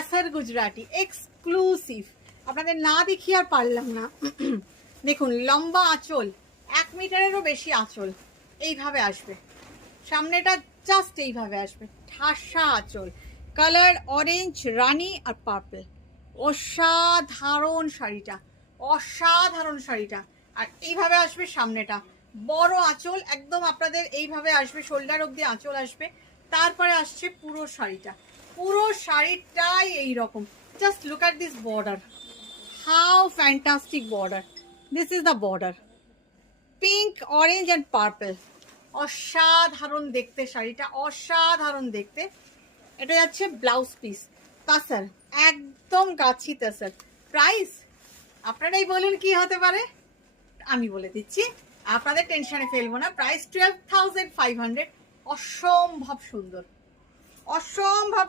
তাসার Gujarati exclusive, আপনাদের না দেখিয়ে আর পারলাম না। দেখুন লম্বা আঁচল, 1 মিটারেরও বেশি আঁচল, এইভাবে আসবে সামনেটা, জাস্ট এইভাবে আসবে, ঠাসা আঁচল, কালার অরেঞ্জ, রানি আর পার্পল। অসাধারণ শাড়িটা, অসাধারণ শাড়িটা। আর এইভাবে আসবে সামনেটা, বড় আঁচল একদম আপনাদের এইভাবে আসবে, শোল্ডার অবধি আঁচল আসবে। তারপরে আসছে পুরো শাড়িটা, পুরো শাড়িটাই এইরকম। Just look at this border, how fantastic border, this is the border, pink orange and purple. অসাধারণ দেখতে শাড়িটা, অসাধারণ দেখতে। এটা যাচ্ছে ব্লাউজ পিস, তাসার, একদম গাছি তাসার। প্রাইস আপনারাই বলুন কি হতে পারে, আমি বলে দিচ্ছি, আপনাদের টেনশনে ফেলবো না। প্রাইস 12,500। অসম্ভব সুন্দর, অসম্ভব